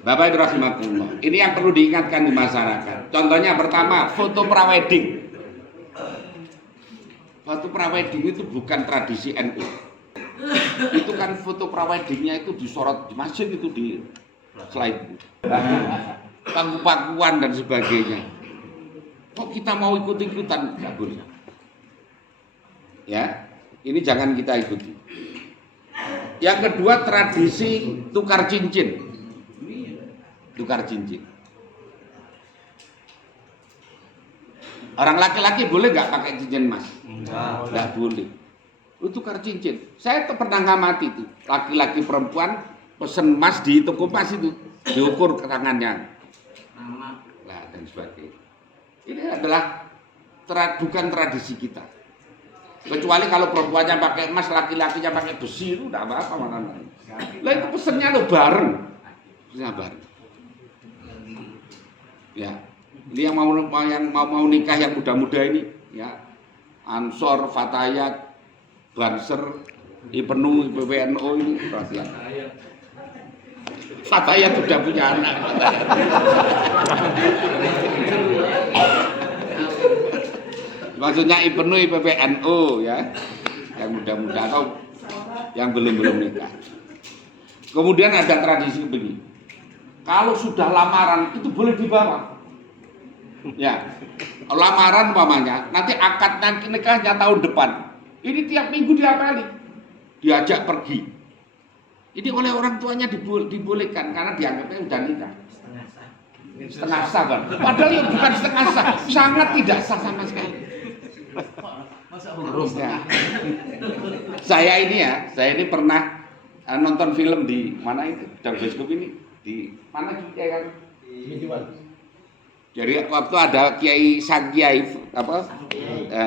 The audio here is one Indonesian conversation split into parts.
Bapak Ibu rahimakumullah. Ini yang perlu diingatkan di masyarakat. Contohnya pertama, foto prawedding. Foto prawedding itu bukan tradisi NU. Itu kan foto praweddingnya itu disorot di masjid, itu di slide. Pangku-pangkuan dan sebagainya. Kok kita mau ikut-ikutan? Tidak boleh. Ya, ini jangan kita ikuti. Yang kedua, tradisi tukar cincin. Tukar cincin. Orang laki-laki boleh nggak pakai cincin emas? Nggak boleh. Itu tukar cincin. Saya pernah ngamati itu. Laki-laki perempuan pesen emas di toko emas itu, diukur ke tangannya. Nah, dan sebagainya. Ini adalah bukan tradisi kita. Kecuali kalau perempuannya pakai emas, laki-lakinya pakai besi, itu tidak apa-apa mana. Lah itu pesennya lo bareng. Pesennya bareng. Ya, ini yang mau nikah yang muda-muda ini, ya, Ansor, Fatayat, Banser, IPNU, PWNO ini perhatian. Fatayat sudah punya anak. Maksudnya IPNU, PWNO ya, yang muda-muda atau yang belum nikah. Kemudian ada tradisi begini. Kalau sudah lamaran itu boleh dibawa. Ya, lamaran umpamanya, nanti akad nikahnya tahun depan. Ini tiap minggu diapali, diajak pergi. Ini oleh orang tuanya dibolehkan karena dianggapnya udah nikah. Setengah sah, Bang. Padahal itu bukan setengah sah, sangat tidak sah sama sekali. Ya. Saya ini pernah nonton film di mana itu, di bioskop ini. Di mana juga kan? Jadi waktu ada sang kiai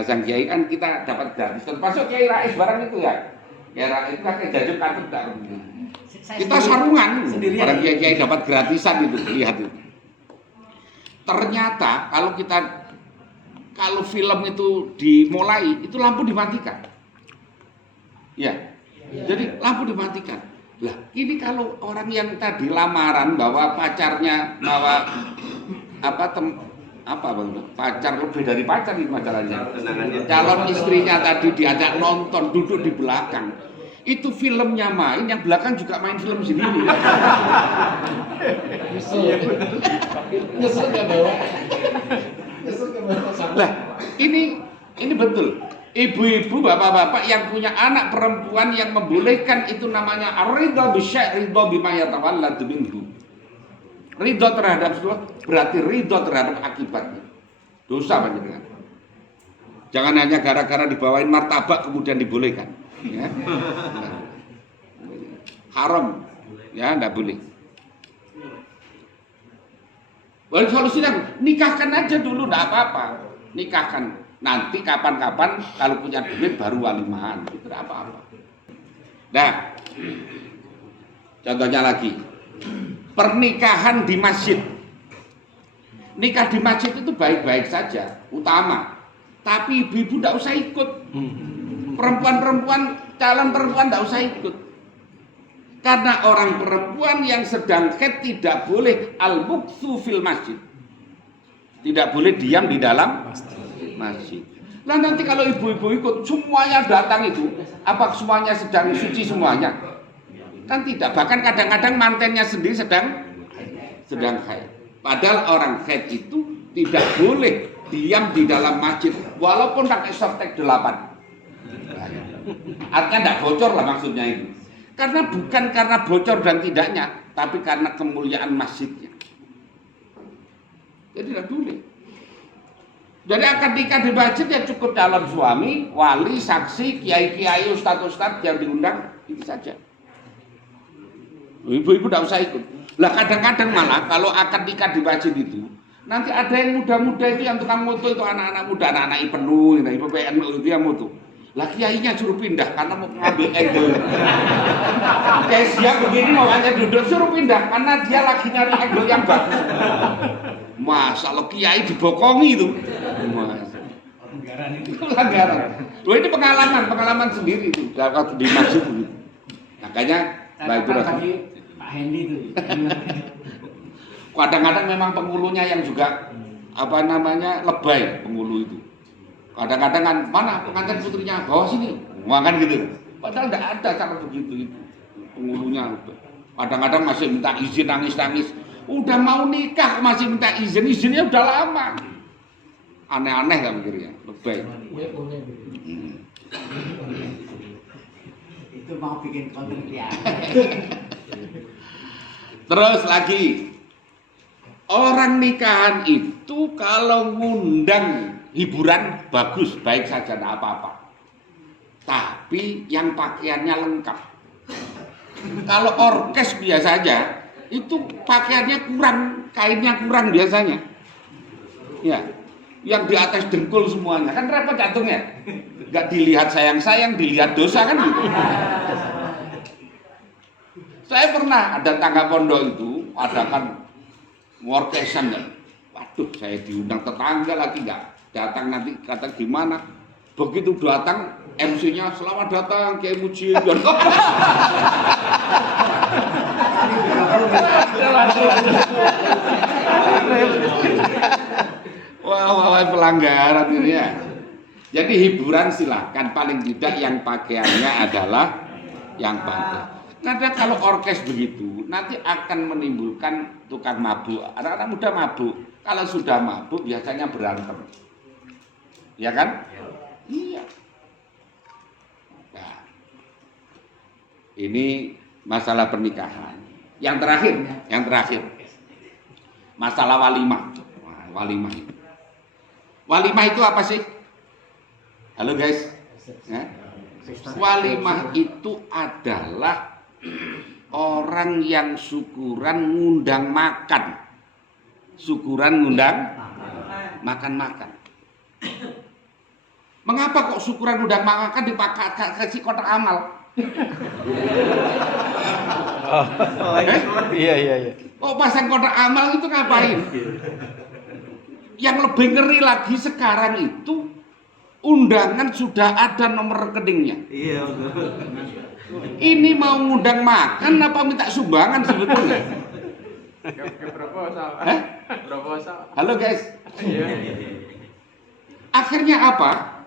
sang kiai kan kita dapat gratis. Termasuk Kiai Rais barang itu ya. Kiai Rais itu pakai jajuk katut tak. Kita sarungan, para kiai dapat gratisan itu, lihat itu. Ternyata kalau film itu dimulai itu lampu dimatikan. Ya. Jadi lampu dimatikan. Lah, ini kalau orang yang tadi lamaran bawa pacarnya, bawa pacar lebih dari pacar itu masalahnya. Calon istrinya tadi diajak nonton, duduk di belakang. Itu filmnya main, yang belakang juga main film sendiri. Nyesel nggak bawa? Lah, ini betul. Ibu-ibu, bapak-bapak yang punya anak perempuan yang membolehkan itu namanya ridha bisyai' ridha bima yatawalladu minhu. Ridha terhadap sesuatu berarti ridha terhadap akibatnya. Dosa panjenengan. Jangan hanya gara-gara dibawain martabak kemudian dibolehkan. Ya. Haram. Ya, enggak boleh. Solusinya nikahkan aja dulu, enggak apa-apa. Nikahkan. Nanti kapan-kapan kalau punya duit baru walimahan, itu tidak apa-apa. Nah, contohnya lagi, pernikahan di masjid. Nikah di masjid itu baik-baik saja, utama. Tapi ibu-ibu tidak usah ikut. Calon perempuan tidak usah ikut. Karena orang perempuan yang sedang haid tidak boleh al-mukthu fil masjid. Tidak boleh diam di dalam masjid. Nah nanti kalau ibu-ibu ikut semuanya datang itu, apa semuanya sedang suci semuanya? Kan tidak. Bahkan kadang-kadang mantennya sendiri sedang haid. Padahal orang haid itu tidak boleh diam di dalam masjid walaupun pakai softtek 8. Artinya tidak bocor lah maksudnya itu. Karena bukan karena bocor dan tidaknya, tapi karena kemuliaan masjidnya. Jadi tidak boleh. Jadi akad nikah di masjid ya cukup calon suami, wali, saksi, kiai-kiai, ustadz-ustadz yang diundang, itu saja. Ibu-ibu tidak usah ikut. Lah kadang-kadang malah kalau akad nikah di masjid itu, nanti ada yang muda-muda itu yang tukang moto itu anak-anak muda, anak-anak IPNU, IPWNU itu yang moto. Lah kiainya suruh pindah karena mau ngambil angle. Kayak siap begini mau hanya duduk suruh pindah karena dia lagi nyari angle yang bagus. Masa lo kiai dibokongi itu. Pelanggaran. Loh ini pengalaman sendiri itu waktu di masjid itu. Makanya baik itu Pak Hendy itu. Kadang-kadang memang penghulunya yang juga lebay penghulu itu. Kadang-kadang kan mana pengantin putrinya bawa sini, kan gitu. Padahal tidak ada cara begitu itu penghulunya. Kadang-kadang masih minta izin nangis-nangis. Udah mau nikah masih minta izin, izinnya udah lama. Aneh-aneh kan mikirnya, lebay. Itu mau bikin konten kreatif. Terus lagi, orang nikahan itu kalau ngundang hiburan bagus, baik saja, tidak apa-apa. Tapi yang pakaiannya lengkap. Kalau orkes biasa aja, itu pakaiannya kurang, kainnya kurang biasanya. Ya, yang di atas dengkul semuanya, kan repot jantungnya. Gak dilihat sayang-sayang, dilihat dosa kan gitu. Saya pernah ada tangga pondok itu, ada kan orkesan kan. Waduh, saya diundang tetangga lagi nggak datang, nanti kata gimana. Begitu datang, MC-nya selamat datang Kiai Mujib. Wah, pelanggaran ini ya. Jadi hiburan silahkan, paling tidak yang pakaiannya adalah yang pantas. Karena kalau orkes begitu, nanti akan menimbulkan tukang mabuk. Anak-anak muda mabuk. Kalau sudah mabuk biasanya berantem. Ya kan? Iya. Nah, ini masalah pernikahan. Yang terakhir. Masalah walimah. Nah, walimah itu apa sih? Halo guys. Ya? Walimah itu adalah orang yang syukuran ngundang makan. Syukuran ngundang makan. Mengapa kok syukuran ngundang makan dipakai kasih kotak amal? Iya. Kok pasang kotak amal itu ngapain? Yang lebih ngeri lagi sekarang itu undangan sudah ada nomor rekeningnya. Iya, betul. Ini mau ngundang makan apa minta sumbangan sebetulnya? Proposal. Halo guys. Iya. Akhirnya apa?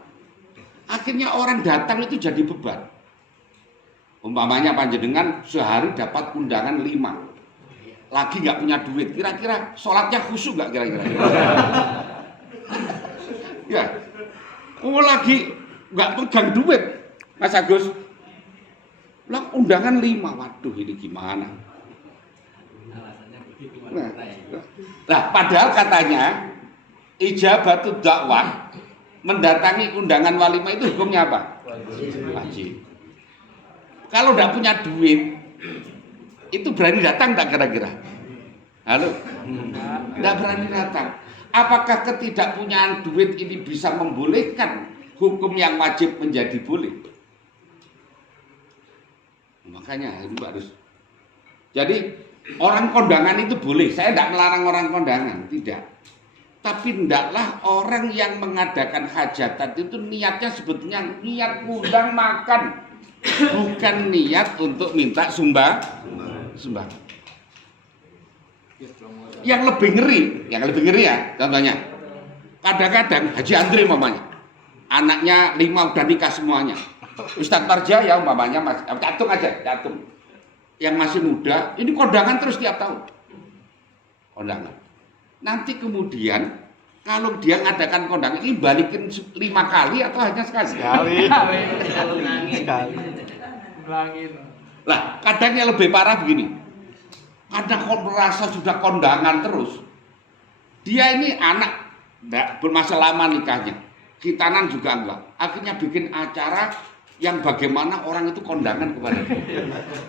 Akhirnya orang datang itu jadi beban. Umpamanya panjenengan sehari dapat undangan 5. Lagi nggak punya duit. Kira-kira sholatnya khusyuk nggak kira-kira? Ya. Lagi nggak pegang duit, Mas Agus. Lah undangan 5, waduh ini gimana? Nah, padahal katanya ijabatud dakwah mendatangi undangan walimah itu hukumnya apa? Wajib. Kalau nggak punya duit, itu berani datang tak kira-kira? Halo? Nggak berani datang. Apakah ketidakpunyaan duit ini bisa membolehkan hukum yang wajib menjadi boleh? Makanya itu harus. Jadi orang kondangan itu boleh. Saya tidak melarang orang kondangan, tidak. Tapi hendaklah orang yang mengadakan hajatan itu niatnya sebetulnya niat ngundang makan, bukan niat untuk minta sumbangan. Yang lebih ngeri ya, contohnya. Kadang-kadang Haji Andri umpamanya, anaknya 5 udah nikah semuanya. Ustadz Marja ya umpamanya catung. Yang masih muda, ini kondangan terus tiap tahun. Kondangan. Nanti kemudian kalau dia ngadakan kondangan ini balikin 5 kali atau hanya sekali? Sekali. Lah, kadang yang lebih parah begini. Kadang kok merasa sudah kondangan terus. Dia ini anak enggak bermasa lama nikahnya. Khitanan juga enggak. Akhirnya bikin acara yang bagaimana orang itu kondangan kepada dia.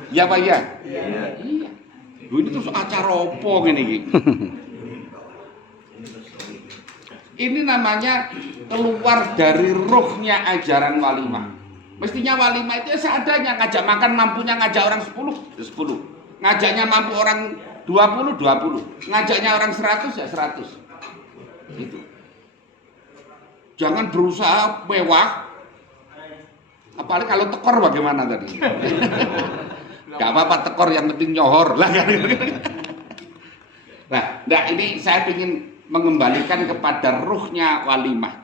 Ya Pak ya? Iya. Ini terus acara opo ini. Ini namanya keluar dari ruhnya ajaran walimah. Mestinya walimah itu seadanya, ngajak makan mampunya ngajak orang 10, 10. Ngajaknya mampu orang 20, 20. Ngajaknya orang 100 ya 100. Itu. Jangan berusaha mewah. Apalagi kalau tekor bagaimana tadi? Gak apa-apa tekor, yang penting nyohor lah kan. Nah, ini saya ingin mengembalikan kepada ruhnya walimah.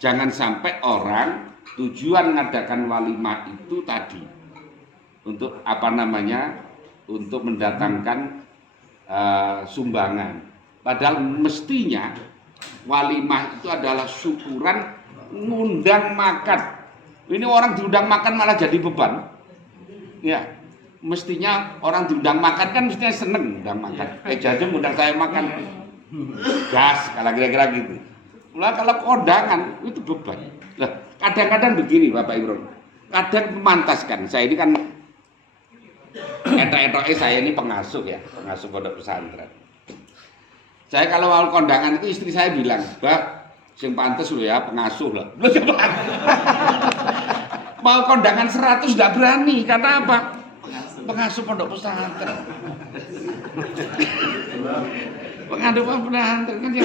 Jangan sampai orang tujuan mengadakan walimah itu tadi untuk untuk mendatangkan sumbangan. Padahal mestinya walimah itu adalah syukuran ngundang makan. Ini orang diundang makan malah jadi beban. Ya, mestinya orang diundang makan kan mestinya seneng undang makan. Jajeng undang saya makan. Gas, kalau kira-kira gitu. Nah, kalau kondangan itu beban. Nah, kadang-kadang begini Bapak Ibu. Kadang memantaskan. Saya ini kan etok-etoknya saya ini pengasuh pondok pesantren. Saya kalau mau kondangan itu istri saya bilang, "Bah, sing pantes lo ya pengasuh lah." Mau kondangan 100 enggak berani, karena apa? Pengasuh pondok pesantren. Pengasuh pesantren kan ya.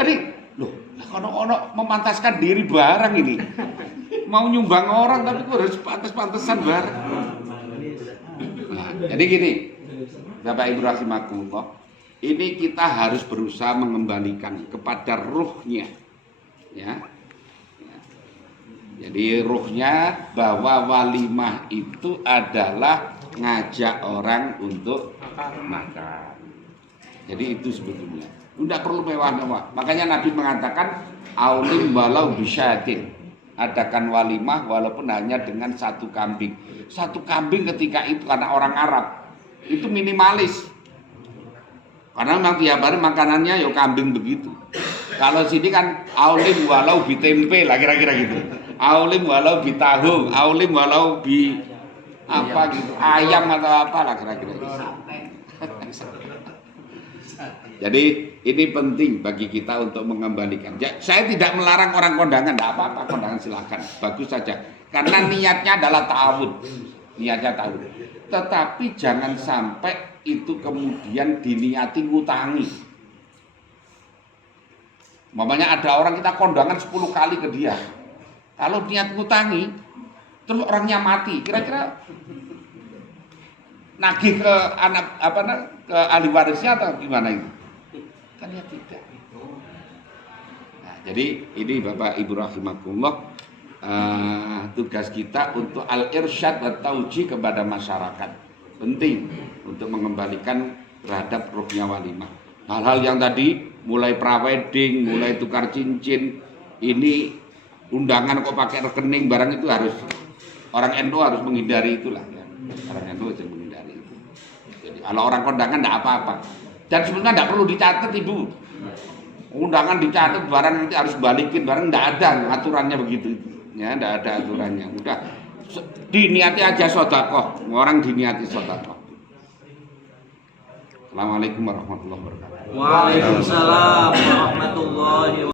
Jadi, loh, ono memantaskan diri barang ini. Mau nyumbang orang tapi kok harus pantas-pantesan barang. Nah, jadi gini, Bapak Ibu rahimakumullah, ini kita harus berusaha mengembalikan kepada ruhnya, ya. Jadi ruhnya bahwa walimah itu adalah ngajak orang untuk makan. Jadi itu sebetulnya. Tidak perlu mewah-mewah. Makanya Nabi mengatakan aulim walau bisyatin. Adakan walimah walaupun hanya dengan 1 kambing. 1 kambing ketika itu karena orang Arab itu minimalis. Karena memang tiap hari makanannya ya kambing begitu. Kalau sini kan aulim walau bitempe lah kira-kira gitu. Aulim walau bitahu, aulim walau bi apa gitu, ayam atau apa lah kira-kira gitu. Jadi ini penting bagi kita untuk mengembalikan. Saya tidak melarang orang kondangan, tidak apa-apa, kondangan silakan, bagus saja. Karena niatnya adalah ta'awud, niatnya ta'awud. Tetapi jangan sampai itu kemudian diniati ngutangi. Mamanya ada orang kita kondangan 10 kali ke dia. Kalau niat ngutangi, terus orangnya mati, kira-kira nagih ke anak ke ahli warisnya atau gimana itu? Kan ya tidak. Nah, jadi ini Bapak Ibu rahimakumullah, tugas kita untuk al-irsyad wa tauji kepada masyarakat. Penting untuk mengembalikan terhadap ruhnya walimah. Hal-hal yang tadi mulai prawedding, mulai tukar cincin, ini undangan kok pakai rekening barang itu harus orang NU harus menghindari itulah ya. Orang NU harus menghindari itu. Jadi kalau orang kondangan enggak apa-apa. Dan sebenarnya enggak perlu dicatat Ibu. Undangan dicatat barang nanti harus balikin barang enggak ada aturannya begitu. Ya, enggak ada aturannya. Udah diniati aja sedekah. Orang diniati sedekah. Assalamualaikum warahmatullahi wabarakatuh. Waalaikumsalam warahmatullahi wabarakatuh.